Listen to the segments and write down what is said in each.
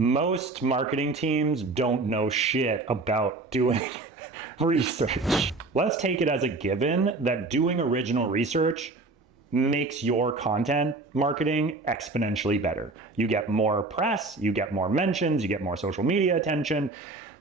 Most marketing teams don't know shit about doing research. Let's take it as a given that doing original research makes your content marketing exponentially better. You get more press, you get more mentions, you get more social media attention.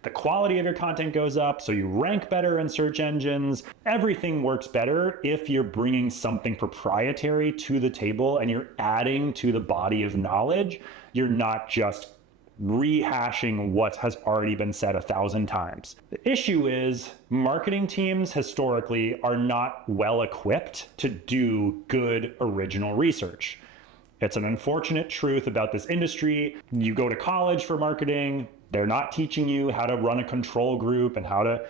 The quality of your content goes up, so you rank better in search engines. Everything works better if you're bringing something proprietary to the table and you're adding to the body of knowledge. You're not just rehashing what has already been said 1,000 times. The issue is marketing teams historically are not well equipped to do good original research. It's an unfortunate truth about this industry. You go to college for marketing, they're not teaching you how to run a control group and how to,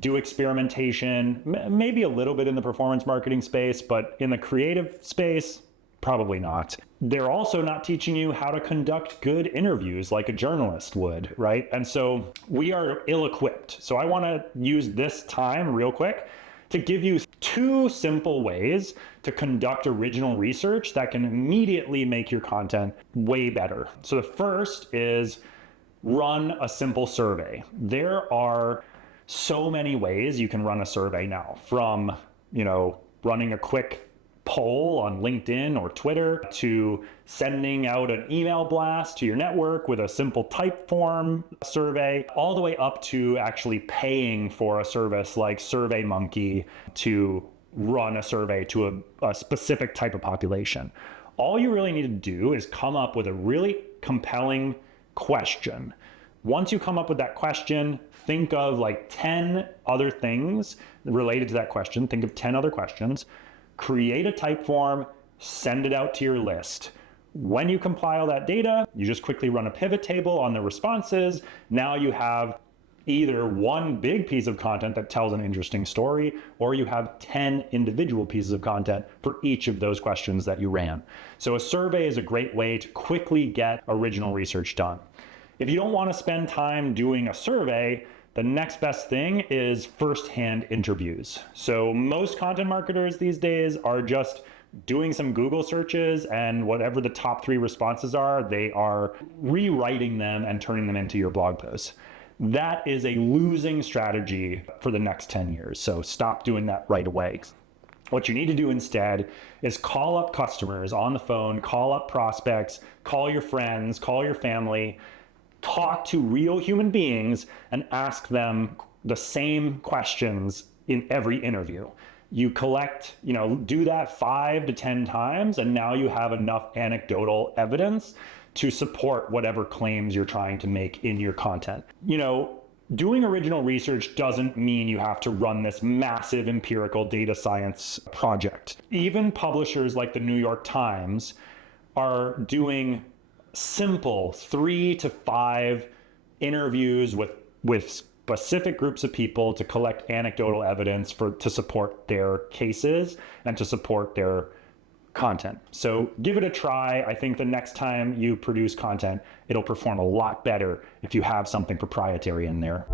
do experimentation, maybe a little bit in the performance marketing space, but in the creative space, probably not. They're also not teaching you how to conduct good interviews like a journalist would, right? And so we are ill-equipped. So I want to use this time real quick to give you 2 simple ways to conduct original research that can immediately make your content way better. So the first is run a simple survey. There are so many ways you can run a survey now, from, running a quick poll on LinkedIn or Twitter, to sending out an email blast to your network with a simple type form survey, all the way up to actually paying for a service like SurveyMonkey to run a survey to a specific type of population. All you really need to do is come up with a really compelling question. Once you come up with that question, think of like 10 other things related to that question. Think of 10 other questions. Create a type form, send it out to your list. When you compile that data, you just quickly run a pivot table on the responses. Now you have either one big piece of content that tells an interesting story, or you have 10 individual pieces of content for each of those questions that you ran. So a survey is a great way to quickly get original research done. If you don't want to spend time doing a survey, the next best thing is firsthand interviews. So most content marketers these days are just doing some Google searches, and whatever the top 3 responses are, they are rewriting them and turning them into your blog posts. That is a losing strategy for the next 10 years. So stop doing that right away. What you need to do instead is call up customers on the phone, call up prospects, call your friends, call your family, talk to real human beings and ask them the same questions in every interview. You collect, do that 5 to 10 times, and now you have enough anecdotal evidence to support whatever claims you're trying to make in your content. Doing original research doesn't mean you have to run this massive empirical data science project. Even publishers like the New York Times are doing simple 3 to 5 interviews with specific groups of people to collect anecdotal evidence to support their cases and to support their content. So give it a try. I think the next time you produce content, it'll perform a lot better if you have something proprietary in there.